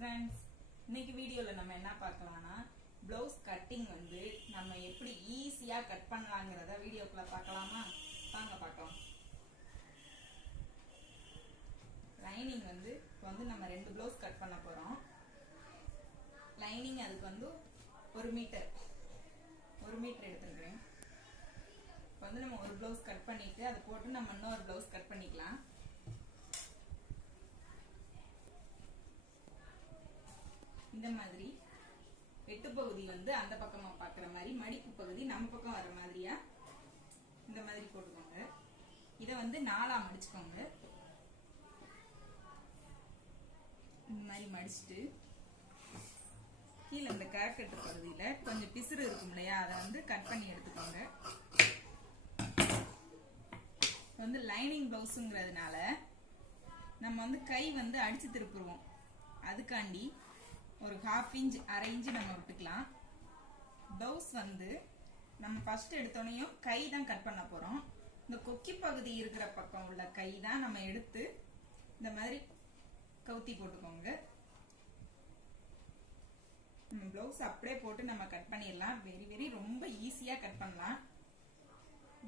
Friends, இன்னைக்கு வீடியோல நம்ம என்ன பார்க்கலாம்னா ப்ளவுஸ் கட்டிங் வந்து நம்ம எப்படி ஈஸியா கட் பண்ணலாம்ங்கறத வீடியோக்குள்ள பார்க்கலாமா? வாங்க பார்க்கலாம். லைனிங் வந்து நம்ம ரெண்டு ப்ளவுஸ் கட் பண்ண போறோம். லைனிங் அதுக்கு வந்து 1 மீட்டர் எடுத்துக்கிறேன். இப்போ வந்து நம்ம ஒரு ப்ளவுஸ் கட் பண்ணிட்டு அதை போட்டு நம்ம இன்னொரு ப்ளவுஸ் கட் பண்ணிக்கலாம். இந்த மாதிரி வெட்டு பகுதி வந்து அந்த பக்கமா பாக்குற மாதிரி, மடிப்பு பகுதி நம்ம பக்கம் வர மாதிரியா இந்த மாதிரி போட்டுக்கோங்க. இதை வந்து 4ஆ மடிச்சுக்கோங்க. இந்த மாதிரி மடிச்சுட்டு கீழே இந்த கரெக்ட் பகுதியில கொஞ்சம் பிசுறு இருக்கும் இல்லையா, அதை வந்து கட் பண்ணி எடுத்துக்கோங்க. வந்து லைனிங் பிளவுஸுங்கிறதுனால நம்ம வந்து கை வந்து அடிச்சு திருப்புருவோம். அதுக்காண்டி ஒரு 1/2 இன்ச் 1/2 இன்ச் நம்ம விட்டுக்கலாம். பிளவுஸ் வந்து நம்ம ஃபர்ஸ்ட் எடுத்தோனையும் கை தான் கட் பண்ண போறோம். இந்த கொக்கி பகுதி இருக்கிற பக்கம் உள்ள கை தான் நம்ம எடுத்து இந்த மாதிரி கவுத்தி போட்டுக்கோங்க. பிளவுஸ் அப்படியே போட்டு நம்ம கட் பண்ணிடலாம். வெரி ரொம்ப ஈஸியா கட் பண்ணலாம்.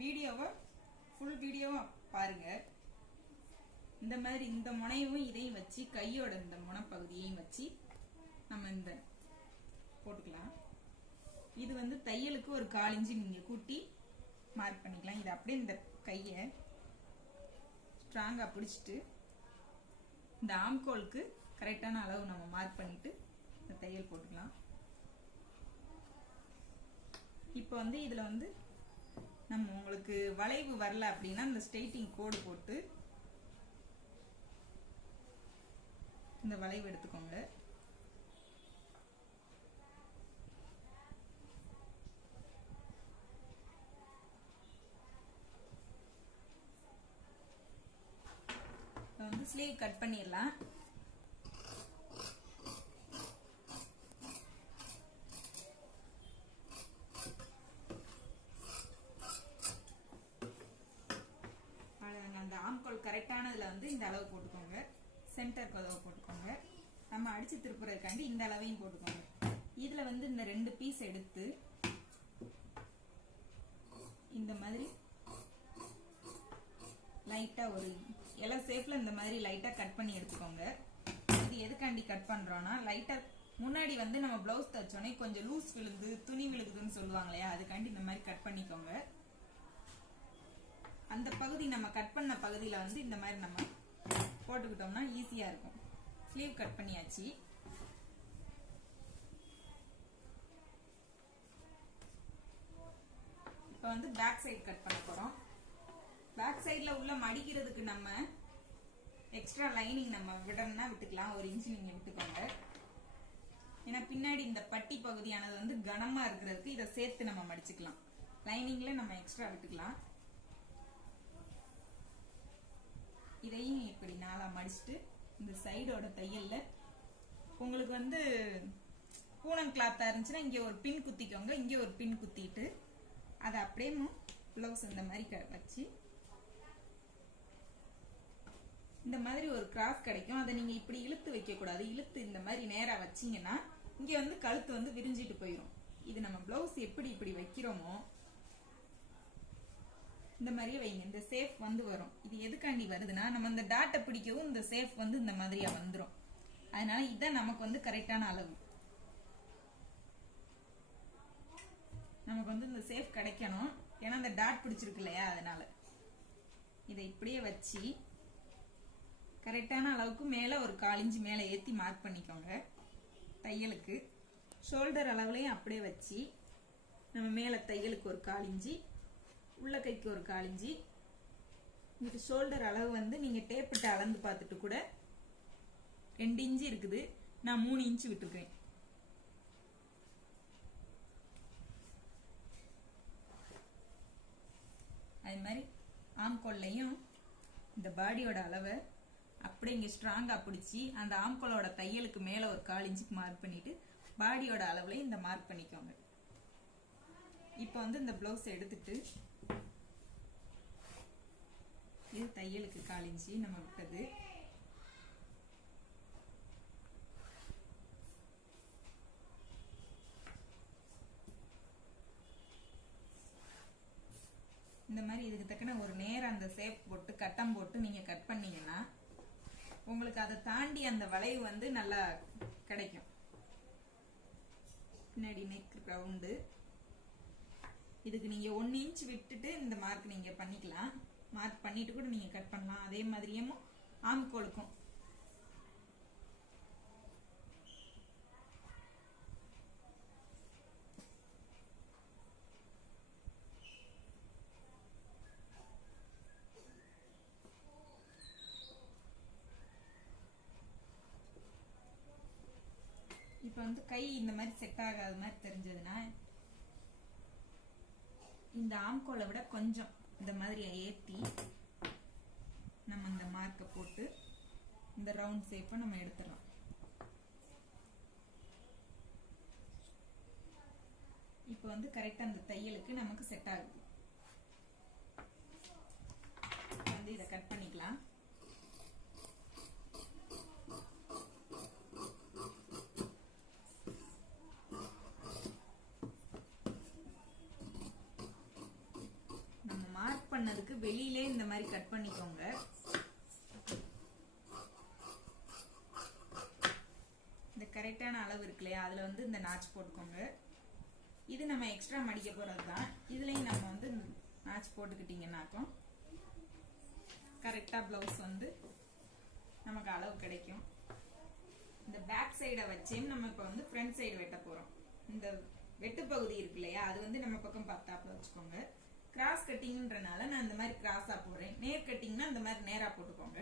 வீடியோவை ஃபுல் வீடியோவை பாருங்க. இந்த மாதிரி இந்த முனையும் இதையும் வச்சு கையோட இந்த முனைப்பகுதியையும் வச்சு நம்ம இந்த போட்டுக்கலாம். இது வந்து தையலுக்கு ஒரு 1/4 இன்ச்சு நீங்க கூட்டி மார்க் பண்ணிக்கலாம். இது அப்படியே இந்த கையை ஸ்ட்ராங்கா பிடிச்சிட்டு இந்த ஆம்கோலுக்கு கரெக்டான அளவு நம்ம மார்க் பண்ணிட்டு இந்த தையல் போட்டுக்கலாம். இப்போ வந்து இதுல வந்து நம்ம உங்களுக்கு வளைவு வரல அப்படின்னா இந்த ஸ்ட்ரெயிட்டிங் கோடு போட்டு இந்த வளைவு எடுத்துக்கோங்க. வந்து ஸ்லீவ் கட் பண்ணிடலாம். அந்த ஆம்கோல் கரெக்டானதுல வந்து இந்த அளவு போட்டுக்கோங்க. சென்டர் கதவு போட்டுக்கோங்க. நம்ம அடிச்சு திருப்புறதுக்காண்டி இந்த அளவையும் போட்டுக்கோங்க. இதுல வந்து இந்த 2 பீஸ் எடுத்து இந்த மாதிரி லைட்டா ஒரு இலை ஷேப்ல இந்த மாதிரி லைட்டா கட் பண்ணி எடுத்துக்கோங்க. இது எதுக்காண்டி கட் பண்றோம்னா, லைட்டா முன்னாடி வந்து நம்ம பிளவுஸ் தச்சோடனே கொஞ்சம் லூஸ் விழுந்து துணி விழுகுதுன்னு சொல்லுவாங்க இல்லையா, அதுக்காண்டி இந்த மாதிரி கட் பண்ணிக்கோங்க. அந்த பகுதி நம்ம கட் பண்ண பகுதியில வந்து இந்த மாதிரி நம்ம போட்டுக்கிட்டோம்னா ஈஸியா இருக்கும். ஸ்லீவ் கட் பண்ணியாச்சு. இப்போ வந்து பேக் சைடு கட் பண்ண போறோம். பேக் சைடுல உள்ள மடிக்கிறதுக்கு நம்ம எக்ஸ்ட்ரா லைனிங் நம்ம விடணும்னா விட்டுக்கலாம். 1 இன்ச் நீங்க விட்டுக்கோங்க. ஏன்னா பின்னாடி இந்த பட்டி பகுதியானது வந்து கனமா இருக்கிறதுக்கு இதை சேர்த்து நம்ம மடிச்சுக்கலாம். லைனிங்ல நம்ம எக்ஸ்ட்ரா விட்டுக்கலாம். இதையும் இப்படி 4ஆ மடிச்சுட்டு இந்த சைடோட தையல்ல உங்களுக்கு வந்து பூனம் கிளாத்தா இருந்துச்சுன்னா இங்க ஒரு பின் குத்திக்கோங்க. இங்க ஒரு பின் குத்திட்டு அதை அப்படியே பிளவுஸ் இந்த மாதிரி வச்சு இந்த மாதிரி ஒரு கிராஸ் கிடைக்கும். அதை நீங்க இப்படி இழுத்து வைக்க கூடாது. இழுத்து இந்த மாதிரி நேரா வச்சீங்கன்னா இங்க வந்து கழுத்து வந்து விரிஞ்சிட்டு போயிடும். இது நம்ம பிளவுஸ் எப்படி இப்படி வைக்கிறோமோ இந்த மாதிரியே வைங்க. இந்த சேஃப் வந்து வரும். இது எதுக்காண்டி வருதுன்னா, நம்ம இந்த டாட்டை பிடிக்கவும் இந்த சேஃப் வந்து இந்த மாதிரியா வந்துடும். அதனால இதான் நமக்கு வந்து கரெக்டான அளவு. நமக்கு வந்து இந்த சேஃப் கிடைக்கணும். ஏன்னா இந்த டாட் பிடிச்சிருக்கு இல்லையா, அதனால இதை இப்படியே வச்சு கரெக்டான அளவுக்கு மேல ஒரு 1/4 இன்ச் மேல ஏத்தி மார்க் பண்ணிக்கோங்க. தையலுக்கு ஷோல்டர் அளவுலையும் அப்படியே வச்சு நம்ம மேல தையலுக்கு ஒரு 1/4 இன்ச்சு, உள்ள கைக்கு ஒரு 1/4 இன்ச்சு. இங்கிட்டு ஷோல்டர் அளவு வந்து நீங்க டேப்பிட்டு அளந்து பார்த்துட்டு கூட 2 இன்ச்சு இருக்குது. நான் 3 இன்ச்சு விட்டுருக்கேன். அது மாதிரி ஆம்கோல்லையும் இந்த பாடியோட அளவை அப்படியே இங்க ஸ்ட்ராங்கா பிடிச்சி அந்த ஆம்கோலோட தையலுக்கு மேல ஒரு 1/4 இன்ச்சுக்கு மார்க் பண்ணிட்டு பாடியோட அளவுலையும் இந்த மார்க் பண்ணிக்கோங்க. இப்போ வந்து இந்த பிளவுஸ் எடுத்துட்டு இது தையலுக்கு 1/4 இன்ச்சு நம்ம விட்டது. இந்த மாதிரி இதுக்கு தக்கன ஒரு நேரம் அந்த ஷேப் போட்டு கட்டம் போட்டு நீங்க கட் பண்ணீங்கன்னா உங்களுக்கு அதை தாண்டி அந்த வளைவு வந்து நல்லா கிடைக்கும். பின்னாடி நெக் ரவுண்டு இதுக்கு நீங்க 1 இன்ச் விட்டுட்டு இந்த மார்க் நீங்க பண்ணிக்கலாம். மார்க் பண்ணிட்டு கூட நீங்க கட் பண்ணலாம். அதே மாதிரியே ஆம்கோலுக்கும் இப்போ வந்து கை இந்த மாதிரி செட் ஆகாத மாதிரி தெரிஞ்சதுன்னா இந்த ஆம்கோலை விட கொஞ்சம் இந்த மாதிரி ஏற்றி நம்ம இந்த மார்க்கை போட்டு இந்த ரவுண்ட் ஷேப்பை நம்ம எடுத்துடலாம். இப்போ வந்து கரெக்டா அந்த தையலுக்கு நமக்கு செட் ஆகுது. வந்து இதை கட் பண்ணிக்கலாம். நம்ம மார்க் பண்ணதுக்கு வெளியிலே இந்த மாதிரி கட் பண்ணிக்கோங்க. இந்த கரெக்டான அளவு இருக்கு இல்லையா, அதுல வந்து இந்த நாட்ச் போட்டுக்கோங்க. இது நம்ம எக்ஸ்ட்ரா மடிக்க போறது தான். இதுலயும் நம்ம வந்து நாட்ச் போட்டுக்கிட்டீங்கன்னாக்கும் கரெக்டா பிளவுஸ் வந்து நமக்கு அளவு கிடைக்கும். இந்த பேக் சைடை வச்சே நம்ம இப்ப வந்து ஃப்ரண்ட் சைடு வெட்ட போறோம். இந்த வெட்டு பகுதி இருக்கு இல்லையா, அது வந்து நம்ம பக்கம் பார்த்தாப்புல வச்சுக்கோங்க. கிராஸ் கட்டிங்ன்றனால நான் இந்த மாதிரி கிராஸா போடுறேன். நேர் கட்டிங்னா இந்த மாதிரி நேரா போட்டுக்கோங்க.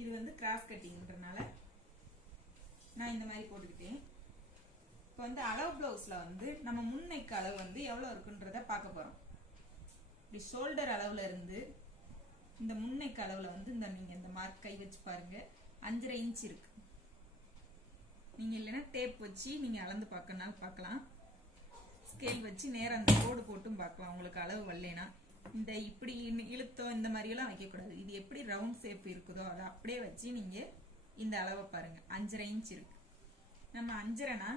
இது வந்து கிராஸ் கட்டிங்ன்றனால நான் இந்த மாதிரி போட்டுக்கிட்டேன். இப்போ வந்து அளவு பிளவுஸ்ல வந்து நம்ம முன்னைக்கு அளவு வந்து எவ்வளவு இருக்குன்றத பார்க்க போறோம். இப்படி ஷோல்டர் அளவுல இருந்து இந்த முன்னைக்கு அளவுல வந்து இந்த நீங்க இந்த மார்க் கை வச்சு பாருங்க, 5.5 இன்ச் இருக்கு. நீங்க இல்லைன்னா டேப் வச்சு நீங்க அளந்து பார்க்கனாலும் பார்க்கலாம். ஸ்கேல் வச்சு நேரம் அந்த கோடு போட்டும் பார்க்கலாம். உங்களுக்கு அளவு வரலைன்னா இந்த இப்படி இழுத்தோ இந்த மாதிரி எல்லாம் வைக்கக்கூடாது. இது எப்படி ரவுண்ட் ஷேப் இருக்குதோ அதை அப்படியே வச்சு நீங்க இந்த அளவை பாருங்க. 5.5 இன்ச் இருக்கு. நம்ம 5.5னா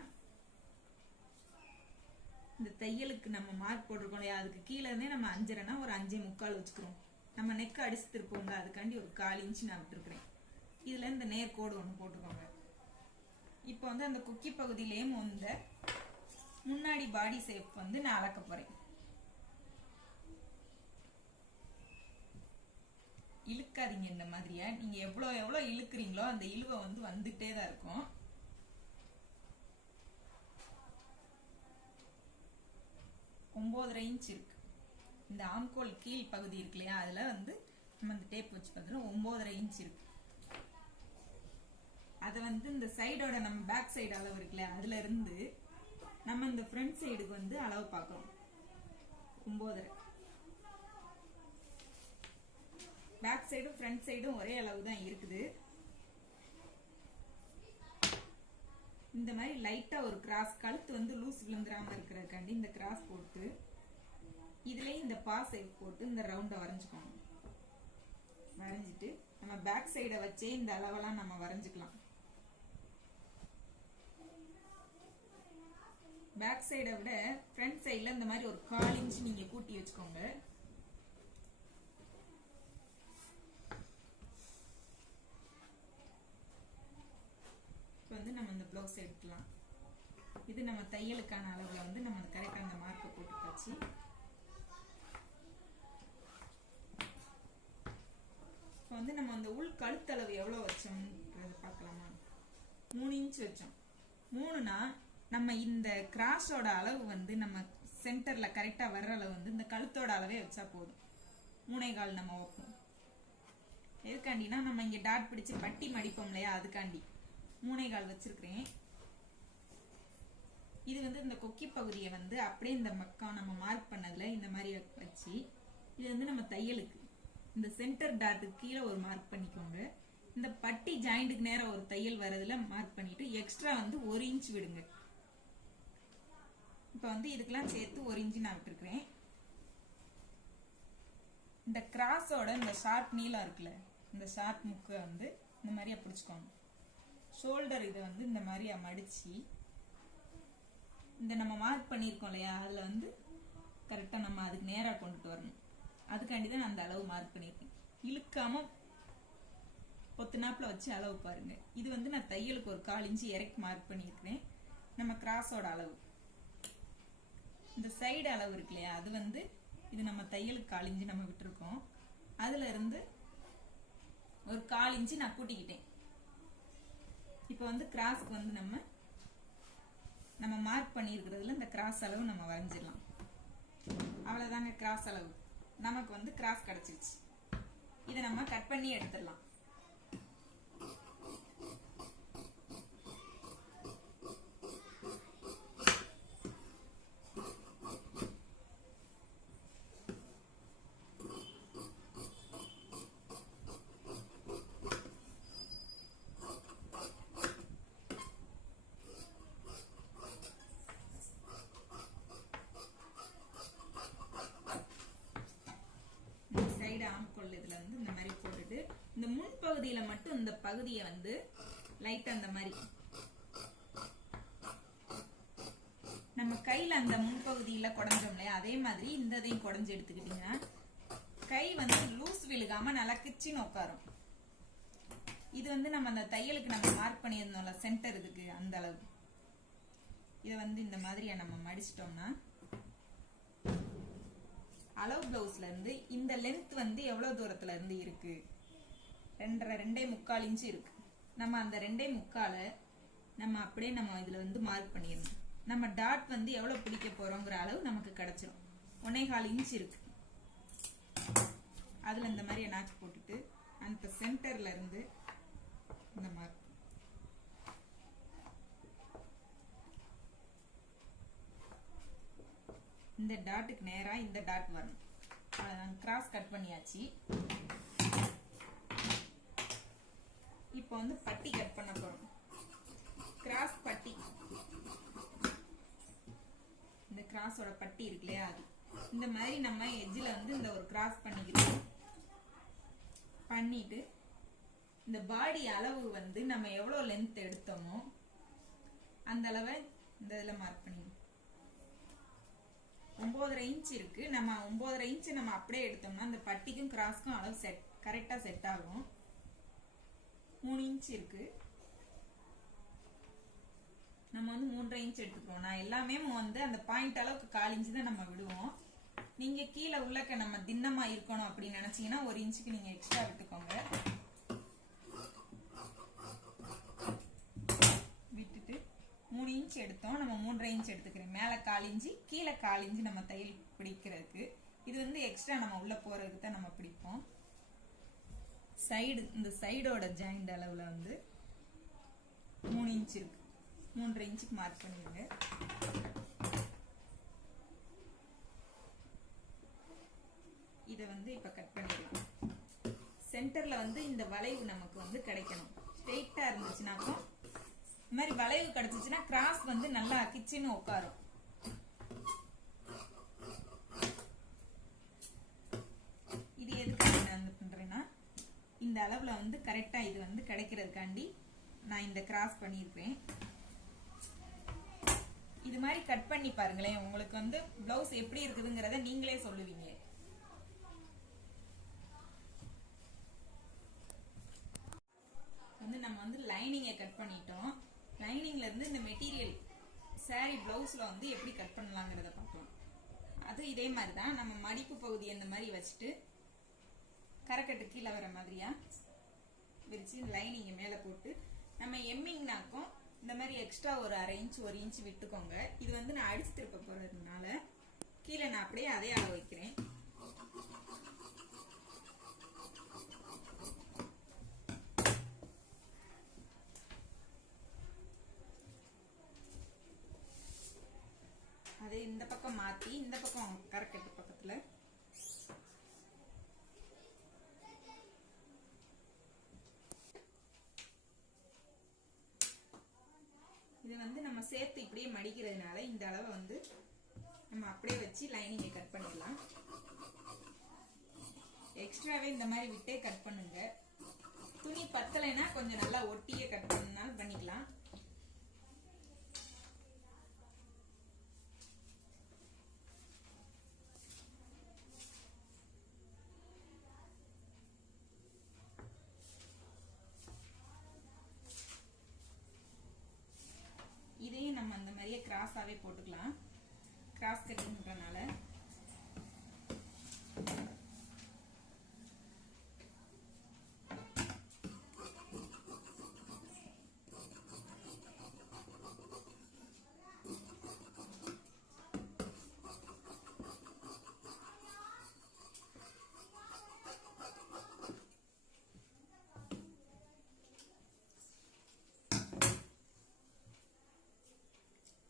இந்த தையலுக்கு நம்ம மார்க் போட்டிருக்கோம் இல்லையா, அதுக்கு கீழே இருந்தே நம்ம 5.5னா ஒரு 5.25 வச்சுக்கிறோம். நம்ம நெக் அடிச்சு திருப்போங்க, அதுக்காண்டி ஒரு 1/4 இன்ச் நான் விட்டுருக்கிறேன். இதுல இந்த நேர் கோடு ஒன்று போட்டுக்கோங்க. இப்போ வந்து அந்த குக்கி பகுதியிலேயும் இந்த முன்னாடி பாடி ஷேப் வந்து நான் அளக்க போறேன். இழுக்காதீங்க இந்த மாதிரியா. நீங்க எவ்வளவு இழுக்கிறீங்களோ அந்த இழுவை வந்து வந்துட்டே தான் இருக்கும். ஒன்பதரை இன்ச் இருக்கு. இந்த ஆம்கோல் கீழ் பகுதி இருக்கு இல்லையா, அதுல வந்து நம்ம இந்த டேப் வச்சு பார்த்தோம் 9.5 இன்ச் இருக்கு. அதை வந்து இந்த சைடோட நம்ம பேக் சைடு அளவு இருக்குல்ல, அதுல இருந்து நம்ம இந்த ஃப்ரண்ட் சைடுக்கு வந்து அளவு பார்க்கணும். 9.5. பேக் சைடும் ஃப்ரண்ட் சைடும் ஒரே அளவு தான் இருக்குது. இந்த மாதிரி லைட்டா ஒரு கிராஸ், கழுத்து வந்து லூஸ் விழுந்துராம இருக்கிறதுக்காண்டி இந்த கிராஸ் போட்டு இதுலயும் இந்த பா சைடு போட்டு இந்த ரவுண்டை வரைஞ்சுக்கோங்க. வரைஞ்சிட்டு நம்ம பேக் சைடை வச்சே இந்த அளவெல்லாம் நம்ம வரைஞ்சுக்கலாம். பேக் சைடை விட ஃப்ரண்ட் சைடுல இந்த மாதிரி ஒரு 1/4 இன்ச் நீங்க கூட்டி வச்சுக்கோங்க. வந்து நம்ம இந்த பிளவுஸ் எடுக்கலாம். இது நம்ம தையலுக்கான அளவுல வந்து நம்ம கரெக்டா அந்த மார்க்கை போட்டுக்காச்சு. இப்போ வந்து நம்ம அந்த உள் கழுத்தளவு எவ்வளவு வச்சோம்ன்றது பார்க்கலாமா. 3 இன்ச் வச்சோம். 3னா நம்ம இந்த கிராஸோட அளவு வந்து நம்ம சென்டர்ல கரெக்டா வர்ற அளவு வந்து இந்த கழுத்தோட அளவே வச்சா போதும். 3.25 நம்ம வைப்போம். எதுக்காண்டினா நம்ம இங்க டாட் பிடிச்சு பட்டி மடிப்போம் இல்லையா, அதுக்காண்டி 3.25 வச்சிருக்கிறேன். இது வந்து இந்த கொக்கி பகுதியை வந்து அப்படியே இந்த பக்கம் நம்ம மார்க் பண்ணதுல இந்த மாதிரி வச்சு இது வந்து நம்ம தையலுக்கு இந்த சென்டர் டாட்டுக்கு கீழே ஒரு மார்க் பண்ணிக்கோங்க. இந்த பட்டி ஜாயிண்ட்டுக்கு நேரம் ஒரு தையல் வரதுல மார்க் பண்ணிட்டு எக்ஸ்ட்ரா வந்து 1 இன்ச் விடுங்க. இப்ப வந்து இதுக்கெல்லாம் சேர்த்து 1 இன்ச் நான் விட்டுருக்கிறேன். இந்த கிராஸோட இந்த ஷார்ட் நீளம் இருக்குல்ல, இந்த ஷார்ட் முக்கை வந்து இந்த மாதிரியா பிடிச்சுக்கோங்க. ஷோல்டர் இதை வந்து இந்த மாதிரி மடிச்சு இந்த நம்ம மார்க் பண்ணியிருக்கோம் இல்லையா, அதுல வந்து கரெக்டா நம்ம அதுக்கு நேரா கொண்டுட்டு வரணும். அதுக்காண்டி தான் நான் அந்த அளவு மார்க் பண்ணியிருக்கேன். இழுக்காம பொத்துனாப்புல வச்சு அளவு பாருங்க. இது வந்து நான் தையலுக்கு ஒரு 1/4 இன்ச்சு இறக்கி மார்க் பண்ணியிருக்கிறேன். நம்ம கிராஸோட அளவு, இந்த சைடு அளவு இருக்கு இல்லையா, அது வந்து இது நம்ம தையலுக்கு 1/4 இன்ச்சு நம்ம விட்டுருக்கோம். அதுல இருந்து ஒரு 1/4 இன்ச்சு நான் கூட்டிக்கிட்டேன். இப்போ வந்து கிராஸ்க்கு வந்து நம்ம மார்க் பண்ணியிருக்கிறதுல இந்த கிராஸ் அளவு நம்ம வரைஞ்சிடலாம். அவ்வளவுதாங்க கிராஸ் அளவு. நமக்கு வந்து கிராஸ் கிடைச்சிருச்சு. இதை நம்ம கட் பண்ணி எடுத்துடலாம். இதுல வந்து இந்த மாதிரி போட்டுட்டு இந்த முன் பகுதியில மட்டும் இந்த பகுதியை வந்து லைட்டா அந்த மாதிரி நம்ம கையில அந்த முன்பகுதியில குடஞ்சோம் இல்லையா, அதே மாதிரி இந்த இதையும் குடஞ்சு எடுத்துக்கிட்டீங்கன்னா கை வந்து லூஸ் விழுகாம நல்லா கிச்சின்னு உட்காரும். இது வந்து நம்ம அந்த தையலுக்கு நம்ம மார்க் பண்ணியிருந்தோம்ல சென்டர் இதுக்கு, அந்த அளவு. இதை வந்து இந்த மாதிரியா நம்ம மடிச்சிட்டோம்னா அளவு பிளவுஸ்ல இருந்து இந்த லென்த் வந்து எவ்வளவு தூரத்துல இருந்து இருக்கு, 2.25 இன்ச்சு இருக்கு. நம்ம அந்த 2.25 நம்ம அப்படியே நம்ம இதுல வந்து மார்க் பண்ணிடணும். நம்ம டாட் வந்து எவ்வளவு பிடிக்க போறோங்கிற அளவு நமக்கு கிடைச்சிடும். 1.25 இன்ச்சு இருக்கு. அதுல இந்த மாதிரி நாச்சு போட்டுட்டு அந்த சென்டர்ல இருந்து இந்த மார்க், இந்த டாட்டுக்கு நேரா இந்த டாட் வரணும். கிராஸ் கட் பண்ணியாச்சு. இப்போ வந்து பட்டி கட் பண்ண போறோம். கிராஸ் பட்டி, இந்த கிராஸோட பட்டி இருக்கு இல்லையா, அது இந்த மாதிரி நம்ம எட்ஜில் வந்து இந்த ஒரு கிராஸ் பண்ணிக்கிறோம். பண்ணிட்டு இந்த பாடி அளவு வந்து நம்ம எவ்வளவு லென்த் எடுத்தோமோ அந்த அளவை இந்த இதில் மார்க் பண்ணிக்கணும். 9.5 இன்ச் இருக்கு. நம்ம 9.5 இன்ச் நம்ம அப்படியே எடுத்தோம்னா அந்த பட்டிக்கும் கிராஸ்க்கும் அளவு கரெக்டா செட் ஆகும். 3 இன்ச் இருக்கு. நம்ம வந்து 3.5 இன்ச் எடுத்துக்கிறோம். நான் எல்லாமே வந்து அந்த பாயிண்ட் அளவுக்கு 1/4 இன்ச் தான் நம்ம விடுவோம். நீங்க கீழே உள்ளக்க நம்ம திண்ணமா இருக்கணும் அப்படின்னு நினைச்சீங்கன்னா 1 இன்ச்சுக்கு நீங்க எக்ஸ்ட்ரா விட்டுக்கோங்க. விட்டுட்டு 3 இன்ச் எடுத்தோம், நம்ம 3.5 இன்ச் எடுத்துக்கிறேன். மேல 1/4 இன்ச்சு, கீழே 1/4 இன்ச்சு நம்ம தையல் பிடிக்கிறதுக்கு. இது வந்து எக்ஸ்ட்ரா நம்ம உள்ள போறதுக்கு தான் நம்ம பிடிப்போம். சைடு, இந்த சைடோட ஜாயிண்ட் அளவுல வந்து 3 இன்ச் இருக்கு. 3.5 இன்ச்சுக்கு மார்க் பண்ணிடுங்க. இதை வந்து இப்ப கட் பண்ணிடலாம். சென்டர்ல வந்து இந்த வளைவு நமக்கு வந்து கிடைக்கணும். ஸ்ட்ரெயிட்டா இருந்துச்சுனாக்கும் இந்த மாதிரி வளைவு கிடைச்சிச்சுன்னா கிராஸ் வந்து நல்லா கிச்சின்னு உட்காரும். இது எதுக்காக நான் பண்றேன்னா இந்த அளவுல வந்து கரெக்டா இது வந்து கிடைக்கிறதுக்காண்டி நான் இந்த கிராஸ் பண்ணியிருக்கேன். இது மாதிரி கட் பண்ணி பாருங்களேன், உங்களுக்கு வந்து பிளவுஸ் எப்படி இருக்குதுங்கிறத நீங்களே சொல்லுவீங்க. வந்து நம்ம வந்து லைனிங்கை கட் பண்ணிட்டோம். லைனிங்ல இருந்து இந்த மெட்டீரியல் சாரி பிளவுஸ்ல வந்து எப்படி கட் பண்ணலாங்கிறத பார்க்கலாம். அது இதே மாதிரி தான். நம்ம மடிப்பு பகுதி இந்த மாதிரி வச்சுட்டு கரைக்கட்டு கீழே வர மாதிரியா விரிச்சு லைனிங்கை மேலே போட்டு நம்ம எம்மிங்னாக்கும் இந்த மாதிரி எக்ஸ்ட்ரா ஒரு 1/2 இன்ச் 1 இன்ச் விட்டுக்கோங்க. இது வந்து நான் அடிச்சு திருப்ப போறதுனால கீழே நான் அப்படியே அதே அளவு வைக்கிறேன். அதே இந்த பக்கம் மாத்தி இந்த பக்கம் கரைக்கட்டு பக்கத்துல இது வந்து நம்ம சேர்த்து இப்படியே மடிக்கிறதுனால இந்த அளவை வந்து நம்ம அப்படியே வச்சு லைனிங்கை கட் பண்ணிடலாம். எக்ஸ்ட்ராவே இந்த மாதிரி விட்டே கட் பண்ணுங்க. துணி பத்தலைன்னா கொஞ்சம் நல்லா ஒட்டியே கட் பண்ணாலும் பண்ணிக்கலாம். கிராஸாவே போட்டுக்கலாம், கிராஸ் கட்டிங்ன்றனால.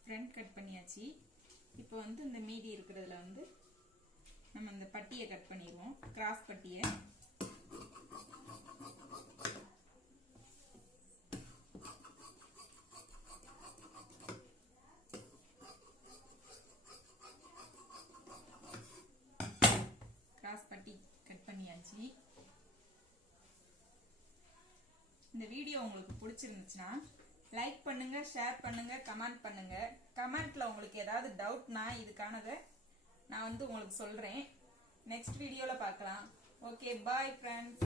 ஃப்ரண்ட் கட் பண்ணியாச்சு. இப்போ வந்து இந்த மீதி இருக்கிறதுல வந்து நம்ம இந்த பட்டியை கட் பண்ணிடுவோம், கிராஸ் பட்டியை. கிராஸ் பட்டி கட் பண்ணியாச்சு. இந்த வீடியோ உங்களுக்கு பிடிச்சிருந்துச்சுன்னா லைக் பண்ணுங்க, ஷேர் பண்ணுங்க, கமெண்ட் பண்ணுங்க. கமெண்ட்ல உங்களுக்கு ஏதாவது டவுட்னா இதுக்கானதை நான் வந்து உங்களுக்கு சொல்றேன். நெக்ஸ்ட் வீடியோல பார்க்கலாம். Okay, bye friends.